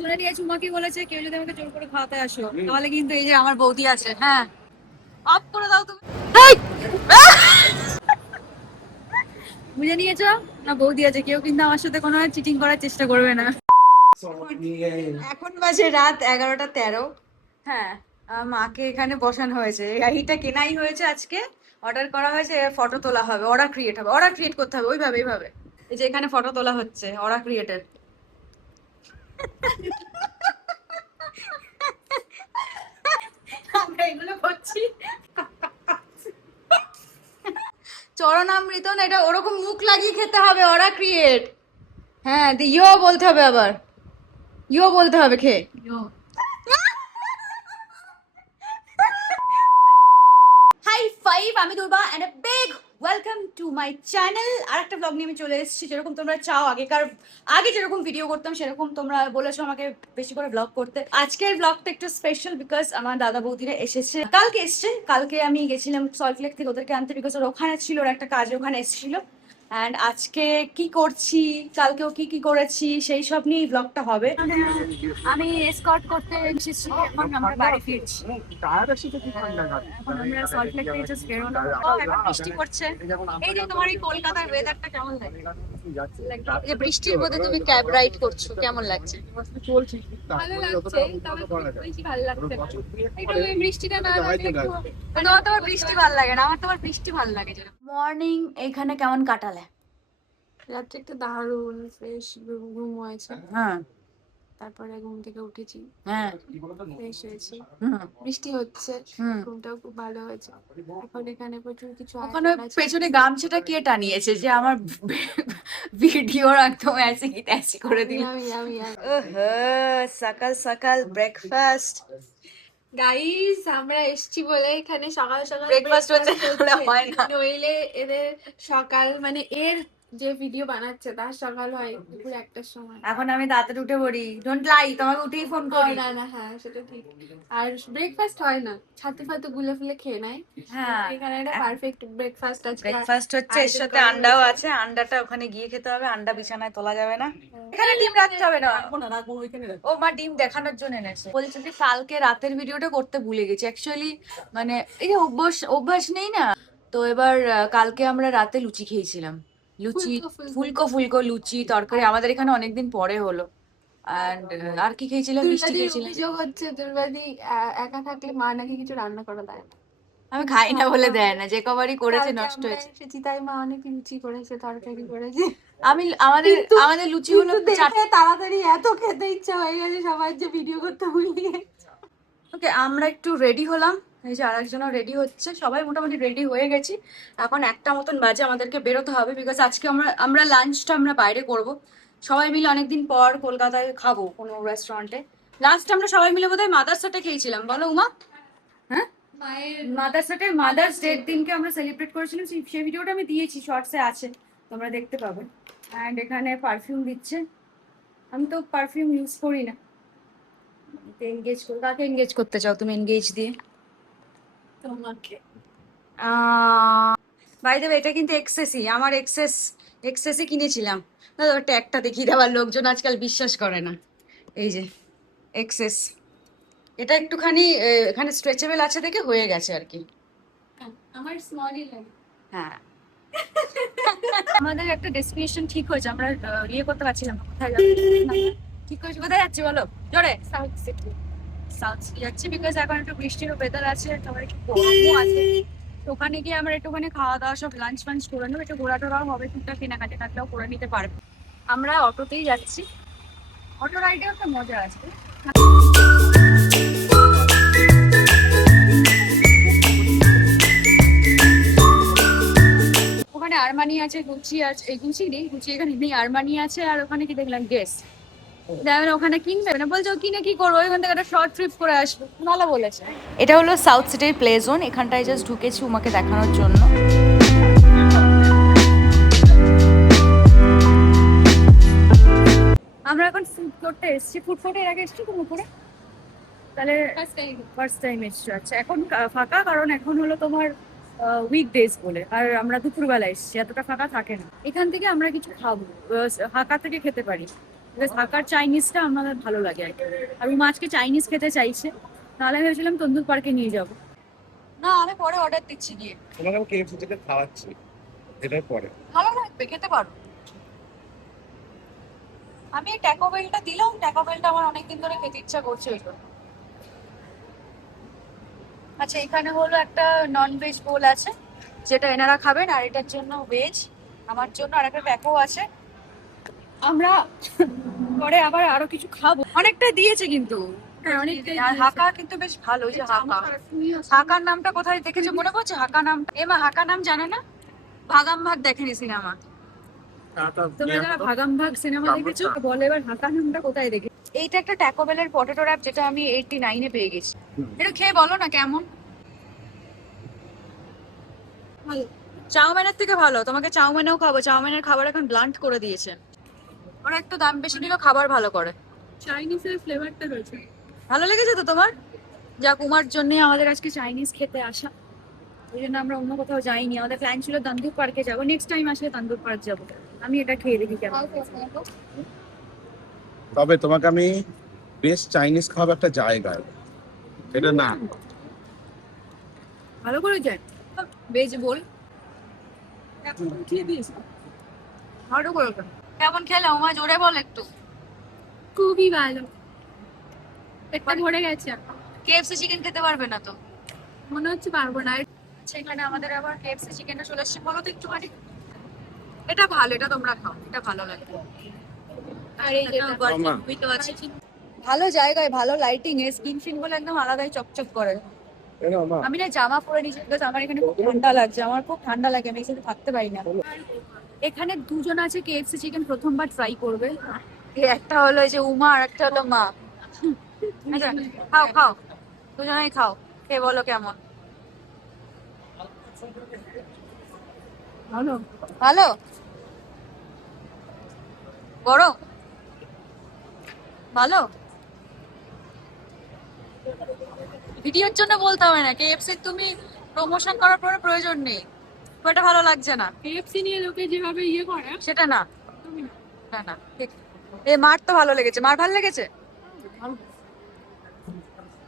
শুনে নিয়েছি উমাকে বলেছে কেউ যদি আমাকে জোর করে খাওয়াতে আসো তাহলে কিন্তু এই যে আমার বৌদি আছে, হ্যাঁ অফ করে দাও তুমি। বুঝে নিয়েছো না, বৌদি আছে, কেউ কিন্তু আমার সাথে কোনো চিটিং করার চেষ্টা করবে না। এখন বাজে রাত 11:13। হ্যাঁ, মাকে এখানে বসানো হয়েছে, এই গাড়িটা কেনাই হয়েছে আজকে, অর্ডার করা হয়েছে, ফটো তোলা হবে, অর্ডার ক্রিয়েট হবে, অর্ডার ক্রিয়েট করতে হবে ওইভাবে এইভাবে। এই যে এখানে ফটো তোলা হচ্ছে, অর্ডার ক্রিয়েটেড। আমরা এগুলো করছি চরণামৃত না, এটা ওরকম মুখ লাগিয়ে খেতে হবে, ওরা ক্রিয়েট। হ্যাঁ ইয়ো বলতে হবে, আবার ইয়ো বলতে হবে খেয়ে। হাই ফাইভ, আমি Durba and a big welcome to my channel. আরেকটা ব্লগ নিয়ে আমি চলে এসেছি, যেরকম তোমরা চাও, আগে যেরকম ভিডিও করতাম সেরকম তোমরা বলেছো আমাকে বেশি করে ব্লগ করতে। আজকের ব্লগটা একটু স্পেশাল বিকজ আমার দাদা বৌদিরা এসেছে, কালকে আমি গেছিলাম সল্টলেক থেকে ওদেরকে আনতে, বিকজ ওর ওখানে ছিল, ওর একটা কাজে ওখানে এসেছিল। অ্যান্ড আজকে কি করছি, কালকেও কি কি করেছি, সেই সব নিয়ে ব্লগটা হবে। আমি এসকর্ট করতে এসেছি, এখন আমরা বাড়ি ফিরছি। এখন আমরা সল্টলেক থেকে জাস্ট বেরোনো, এখন বৃষ্টি পড়ছে। এই যে তোমার এই কলকাতার ওয়েদারটা কেমন লাগে? এই বৃষ্টির মধ্যে তুমি ক্যাব রাইড করছো, কেমন লাগছে? ভালো লাগছে, তবে খুব বেশি ভালো লাগছে না। একটু ওই বৃষ্টিটা না লাগলে তোমার বৃষ্টি ভালো লাগে না, আমার তোমার বৃষ্টি ভালো লাগে। মর্নিং এখানে কেমন কাটালে? রাত্রে একটা দারুণ ফ্রেশ ঘুম হয়েছে, হ্যাঁ তারপরে ঘুম থেকে উঠেছি, হ্যাঁ ফ্রেশ হয়েছি, হুম বৃষ্টি হচ্ছে, হুম। ঘুমটাও খুব ভালো হয়েছে। এখন এখানে প্রচুর কিছু ওখানে আয়োজন আছে। পেছনে গামছাটা কে টানিয়েছে যে আমার ভিডিও একদম ऐसे কি তैसी করে দিল? আমি ওহো, সকাল সকাল ব্রেকফাস্ট। গাইস, আমরা এসছি বলে এখানে সকাল সকাল ব্রেকফাস্ট হচ্ছে, আমরা হয় না। নইলে এদের সকাল মানে এর যে ভিডিও বানাচ্ছে তার সকাল হয় দুপুর 1টার সময়। এখন আমি তাড়াতাড়ি উঠে পড়ি, ডোন্ট লাই, তোমাকে উঠেই ফোন করি। না না, হ্যাঁ সেটা ঠিক। আর ব্রেকফাস্ট হয় না, ছাতু ফাতু গুলে ফুলে খেয়ে নেয়। হ্যাঁ, এখানে একটা পারফেক্ট ব্রেকফাস্ট আছে। ব্রেকফাস্ট হচ্ছে, এর সাথে আয়োজন করা আন্ডাও হয়েছে। আছে, আন্ডাটা ওখানে গিয়ে খেতে হবে, আন্ডা বিছানায় তোলা যাবে না। এখানে ডিম রাখতে হবে না, ও মা ডিম দেখানোর জন্য এনেছে। বলছে যে কালকে রাতের ভিডিওটা করতে ভুলে গেছি অ্যাকচুয়ালি, মানে এই যে অভ্যাস নেই না। তো এবার কালকে আমরা রাতে লুচি খেয়েছিলাম, লুচি ফুলকো ফুলকো লুচি তরকারি, আমাদের এখানে অনেকদিন পরে হলো। And আর কি খেয়েছিলাম? মিষ্টি দুর্গাদির খেয়েছিলাম। অভিযোগ হচ্ছে দুর্গাদি একা থাকলে মা নাকি কিছু রান্না করে দেয় না। আমি খাই না বলে দেয় না, যে কবারই করেছে কালকে নষ্ট আমরা হয়েছে। এসেছি তাই মা অনেক লুচি করেছে, তরকারি করেছে। আমাদের লুচিগুলো কিন্তু দেখে তাড়াতাড়ি এত খেতে ইচ্ছা হয়ে গেছে সবার যে ভিডিও করতে ভুলে গেছি। ওকে, আমরা একটু রেডি হলাম, এই যে আরেকজনও রেডি হচ্ছে, সবাই মোটামুটি রেডি হয়ে গেছি। এখন 1টা মতন বাজে, আমাদেরকে বেরোতে হবে, বিকজ আজকে আমরা লাঞ্চটা আমরা বাইরে করব। সবাই মিলে অনেকদিন পর কলকাতায় খাবো কোনো রেস্টুরেন্টে। লাস্ট আমরা সবাই মিলে বোধহয় মাদার্সাটা খেয়েছিলাম, বলো উমা? হ্যাঁ, মাদার্স ডের দিনকে আমরা সেলিব্রেট করেছিলাম, সেই ভিডিওটা আমি দিয়েছি, শর্টসে আছে, তোমরা দেখতে পাবে। অ্যান্ড এখানে পারফিউম দিচ্ছে, আমি তো পারফিউম ইউজ করি না। এনগেজ করো, কাকে এনগেজ করতে চাও তুমি এনগেজ দিয়ে? তোমাকে বাই দ্য ওয়ে, এটা কিন্তু এক্সেসই, আমার এক্সেসই কিনেছিলাম। দাদা ট্যাগটা দেখিয়ে দেওয়ার, লোকজন আজকাল বিশ্বাস করে না। এই যে এক্সেস, এটা একটুখানি এখানে স্ট্রেচেবল আছে দেখে হয়ে গেছে আর কি। আমার স্মলই লাগে। হ্যাঁ, আমাদের একটা ডেস্টিনেশন ঠিক হয়েছে, আমরা ইয়ে করতে পারছিলাম না, কোথায় যাবো ঠিক হয়েছে। কোথায় যাচ্ছি বলো জোরে? South city. সাউথ সিটি যাচ্ছি, বিকজ এখন একটু বৃষ্টির ওয়েদার আছে, তারপরে একটু গরমও আছে। তো ওখানে গিয়ে আমরা একটুখানি খাওয়া দাওয়া সব লাঞ্চ ফাঞ্চ করে নেবো, একটু ঘোরা টোরাও হবে, টুকটাক কেনাকাটি টাটাও করে নিতে পারবো। আমরা অটোতেই যাচ্ছি, অটো রাইডে একটা মজা আছে। ওখানে আরমানি আছে, গুচি আছে, এই গুচি নেই, গুচি এখানে নেই, আরমানি আছে, আর ওখানে কি দেখলাম গেস, ওখানে কিনবে না, বলছো কিনে কি করবো, ওইখান থেকে একটা শর্ট ট্রিপ করে আসবো, ভালো বলেছে। এটা হলো সাউথ সিটির প্লে জোন, এখানটায় জাস্ট ঢুকেছি উমাকে দেখানোর জন্য। আমরা এখন ফুড কোর্টে এসেছি, ফুড কোর্টে এর আগে এসেছি তুমি উপরে? তাহলে ফার্স্ট টাইম এসছো, আচ্ছা। এখন ফাঁকা, কারণ এখন হলো তোমার উইকডেজ বলে, আর আমরা দুপুরবেলা এসেছি, এতটা ফাঁকা থাকে না। এখান থেকে আমরা কিছু খাবো, ফাঁকা থেকে খেতে পারি। ঢাকার চাইনিজটা আমাদের ভালো লাগে আর কি। আর উমা আজকে চাইনিজ খেতে চাইছে, তাহলে ভেবেছিলাম তন্দুর পার্কে নিয়ে যাব। না, আমি পরে অর্ডার দিচ্ছি গিয়ে। তোমাকে আমি কেএফসি থেকে খাওয়াচ্ছি এটার পরে। ভালো লাগবে, খেতে পারো। আমি ট্যাকো বেলটা দিলাম, ট্যাকো বেলটা আমার অনেকদিন ধরে খেতে ইচ্ছা করছে ওই জন্য। আচ্ছা, এখানে হলো একটা নন ভেজ বোল আছে যেটা এনারা খাবেন, আর এটার জন্য ভেজ, আমার জন্য আর একটা ট্যাকো আছে। আমরা পরে আবার আরো কিছু খাবো। অনেকটা দিয়েছে কিন্তু। হ্যাঁ, অনেকটাই আর দিয়েছে। হাকা কিন্তু বেশ ভালো, ওই যে হাকা। হাকার নামটা কোথায় দেখেছো মনে পড়ছে? হাকা নামটা, এমা হাকা নাম জানে না? ভাগাম ভাগ দেখেনি সিনেমা? তোমরা যারা ভাগাম ভাগ সিনেমা দেখেছো বলে এবার হাকা নামটা কোথায় দেখে। এইটা একটা ট্যাকো বেলের পটেটো র্যাপ, যেটা আমি 89 এ পেয়ে গেছি। এটা খেয়ে বলো না কেমন। ভালো। চাউমিনের থেকে ভালো। তোমাকে চাউমিনেও খাবো, চাউমিনের খাবার এখন ব্লান্ট করে দিয়েছে। ওরা একটু দাম বেশি নিলেও খাবার ভালো করে। চাইনিজের ফ্লেভারটা রয়েছে। ভালো লেগেছে তো তোমার? যাক, উমার জন্য আমাদের আজকে চাইনিজ খেতে আসা, ওই জন্য আমরা অন্য কোথাও যাইনি। আমাদের প্ল্যান ছিল তান্দুর পার্কে যাবো, নেক্সট টাইম আসলে তান্দুর পার্ক যাবো। আমি এটা খেয়ে দেখি কেমন। তবে তোমাকে আমি বেস্ট চাইনিজ খাওয়াবো একটা জায়গায়, এটা না ভালো করে যায় ভেজ বল। খেয়ে দিয়েছি। ভালো করে খাও। কেমন খেলে উমা, জোরে বল একটু। খুবই ভালো, পেটটা ভরে গেছে। কেএফসি চিকেন খেতে পারবে না তো? মনে হচ্ছে পারবো না। সেখানে আমাদের আবার কেএফসি চিকেনটা চলে এসেছে। বলো তো একটুখানি। এটা ভালো, এটা তোমরা খাও, এটা ভালো লাগে। আর এই যেটা ভালো জায়গায়, ভালো লাইটিং এ স্কিন ফিন গুলো একদম আলাদাই চকচক করে। আমি না জামা পরে নিয়েছি বিকজ আমার এখানে খুব ঠান্ডা লাগছে, আমার খুব ঠান্ডা লাগে, আমি এখানে থাকতে পারি না। এখানে দুজন আছে কেএফসি চিকেন প্রথমবার ট্রাই করবে। একটা হলো এই যে উমা, আর একটা হলো মা। আচ্ছা, খাও খাও, দুজনেই খাও, খেয়ে বলো কেমন। ভালো। ভালো? গরম? ভালো? ভিডিওর জন্য বলতে হবে না, কেএফসি তুমি প্রমোশন করার পরে প্রয়োজন নেই। ওটা ভালো লাগছে না কেএফসি নিয়ে লোকে যেভাবে ইয়ে করে, সেটা না। না না, ঠিক। এ মার তো ভালো লেগেছে, মার ভালো লেগেছে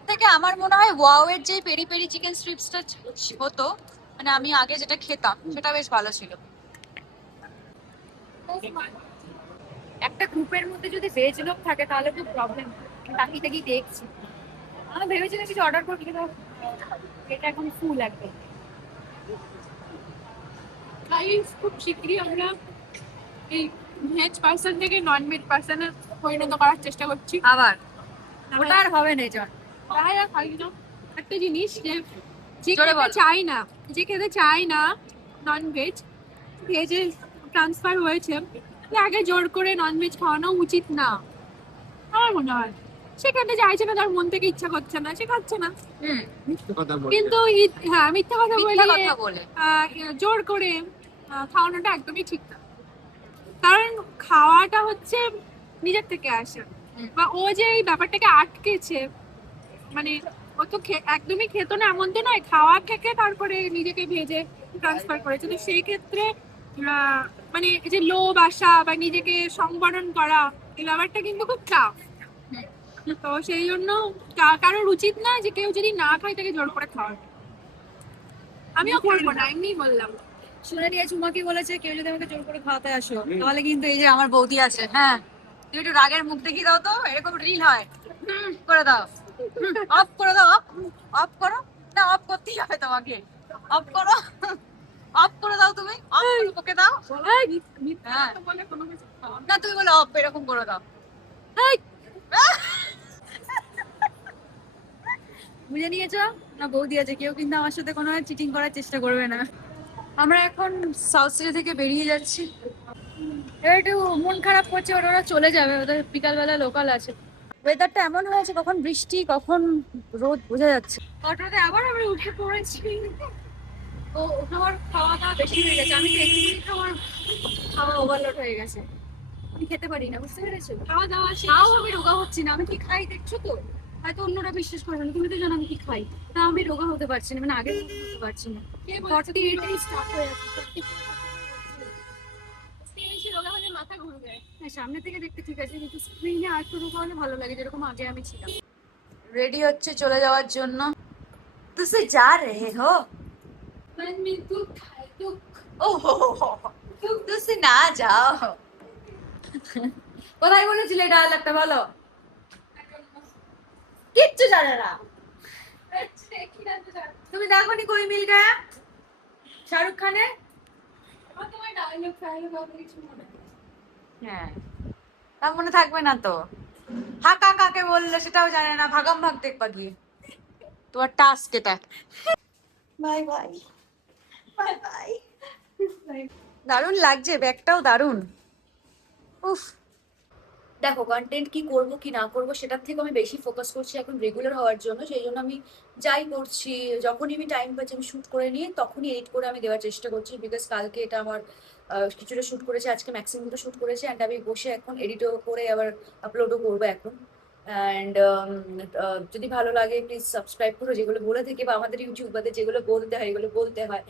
থেকে। আমার মনে হয় ওয়াও এর যে পেরি পেরি চিকেন স্ট্রিপসটা হতো, মানে আমি আগে যেটা খেতাম, সেটা বেশ ভালো ছিল। একটা গ্রুপের মধ্যে যদি ভেজ লোক থাকে তাহলে খুব প্রবলেম। তাকিয়ে তাকিয়ে দেখছি, আমি ভেবেছিলাম কিছু অর্ডার করবো, কিন্তু এটা এখন ফুল একদম। গাইস খুব শীঘ্রই আমরা এই ভেজ পার্সন থেকে নন ভেজ পার্সনে পরিণত করার চেষ্টা করছি। আবার ওটা আর হবে না জন। তাই আর খাই না। একটা জিনিস যে যে জোরে খেতে বল। চায় না, যে খেতে চায় না নন ভেজ, ভেজে ট্রান্সফার হয়েছে, যে আগে জোর করে নন ভেজ খাওয়ানো উচিত না আমার মনে হয়। সেখানে চাইছে না, তার মন থেকে ইচ্ছা করছে না, সে খাচ্ছে না। মিথ্যে কথা বলবে। কিন্তু হ্যাঁ, মিথ্যা কথা মিথ্যা বলে কথা বলে জোর করে খাওয়ানোটা একদমই ঠিক না। কারণ খাওয়াটা হচ্ছে নিজের থেকে আসে, বা ও যে এই ব্যাপারটাকে আটকেছে, মানে ও তো একদমই খেত না এমন তো নয়, খাওয়া থেকে তারপরে নিজেকে ভেজে ট্রান্সফার করেছে। তো সেই ক্ষেত্রে মানে এই যে লোভ আসা বা নিজেকে সংবরণ করা, এই ব্যাপারটা কিন্তু খুব টাফ। তো সেই জন্য কারোর উচিত না যে কেউ যদি না খায় তাকে জোর করে খাওয়ার। আমিও করবো না, এমনি বললাম। শুনে নিয়েছি উমা কি বলেছে, কেউ যদি আমাকে জোর করে খাওয়াতে আসো তাহলে কিন্তু এই যে আমার বৌদি আছে, হ্যাঁ তুমি একটু রাগের মুখ দেখিয়ে দাও তো, এরকম রিল হয়। করে দাও, অফ করে দাও, অফ অফ করো। না, অফ করতেই হবে তোমাকে, অফ করো, অফ করে দাও, তুমি অফ করে বকে দাও। হ্যাঁ। বলে কোনো কিছু খাওয়া না, তুমি বলো অফ, এরকম করে দাও। বুঝে নিয়েছো না? বৌদি আছে, কেউ কিন্তু আমার সাথে কোনো চিটিং করার চেষ্টা করবে না। আমরা এখন সাউথ সিটি থেকে বেরিয়ে যাচ্ছি। এবার একটু মন খারাপ করছে, ওরা চলে যাবে, ওদের বিকালবেলা লোকাল আছে। ওয়েদারটা এমন হয়েছে, কখন বৃষ্টি কখন রোদ বোঝা যাচ্ছে। অটোতে আবার আমরা উঠে পড়েছি। ও আমার খাওয়া দাওয়া বেশি হয়ে গেছে, আমি তো একটুখানি খাওয়া ওভারলোড হয়ে গেছে। আমি খেতে পারি না, বুঝতে পেরেছো? খাওয়া দাওয়া তাও আমি রোগা হচ্ছি না। আমি কি খাই দেখছো তো, হয়তো অন্যরা বিশ্বাস করবে না, তুমি তো জানো আমি কি খাই, তা আমি রোগা হতে পারছি না, মানে আগের মতো হতে পারছি না। কে 48 স্টার্ট হয়ে যাচ্ছে। বেশি রোগা হলে মাথা হয়ে যায়। হ্যাঁ, সামনে থেকে দেখতে ঠিক আছে, কিন্তু স্ক্রিনে আর একটু রূপ হলে ভালো লাগে, যেরকম আগে আমি ছিলাম। রেডি হচ্ছে চলে যাওয়ার জন্য। তুসে যা রে হো मन में दुख है दुख ও হো তুসে না যাও। কোথায় বলেছিলে ডায়লগটা বলো? কিচ্ছু জানে না। তুমি দেখোনি কোই মিল গায়া শাহরুখ খানের? আমার তোমার ডায়লগ ফায়লগ হবে কিছু মনে নেই। হ্যাঁ, তা মনে থাকবে না তো। হাকা কাকে বললো সেটাও জানে না, ভাগাম ভাগ দেখবা গিয়ে। তোমার টাস্ক এটা। Bye bye bye bye. দারুণ লাগছে, ব্যাগটাও দারুণ। উফ, দেখো কন্টেন্ট কি করব কি না করব সেটার থেকে আমি বেশি ফোকাস করছি এখন রেগুলার হওয়ার জন্য। সেই জন্য আমি যাই করছি, যখনই আমি টাইম পাচ্ছি আমি শ্যুট করে নিয়ে তখনই এডিট করে আমি দেওয়ার চেষ্টা করছি। বিকজ কালকে এটা আমার কিছুটা শ্যুট করেছি, আজকে ম্যাক্সিমামটা শ্যুট করেছি, অ্যান্ড আমি বসে এখন এডিটও করে আবার আপলোডও করবো এখন। অ্যান্ড যদি ভালো লাগে প্লিজ সাবস্ক্রাইব করো, যেগুলো বলে থেকে বা আমাদের ইউটিউবারদের যেগুলো বলতে হয় এগুলো বলতে হয়,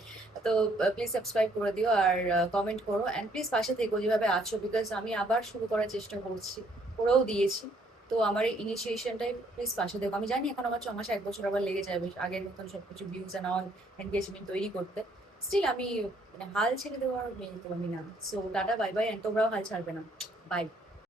তো প্লিজ সাবস্ক্রাইব করে দিও আর কমেন্ট করো, অ্যান্ড প্লিজ পাশে থেকো যেভাবে আছো, বিকজ আমি আবার শুরু করার চেষ্টা করছি, করেও দিয়েছি। তো আমার এই ইনিশিয়েশনটাই প্লিজ পাশে দেখো। আমি জানি এখন আমার 6 মাস 1 বছর আবার লেগে যাবে আগের মতন সবকিছু ভিউজ অ্যান্ড অল এনগেজমেন্ট তৈরি করতে। স্টিল আমি মানে হাল ছেড়ে দেওয়ার মেয়ে তো আমি না। So tata bye bye, and তোমরাও হাল ছাড়বে না। বাই।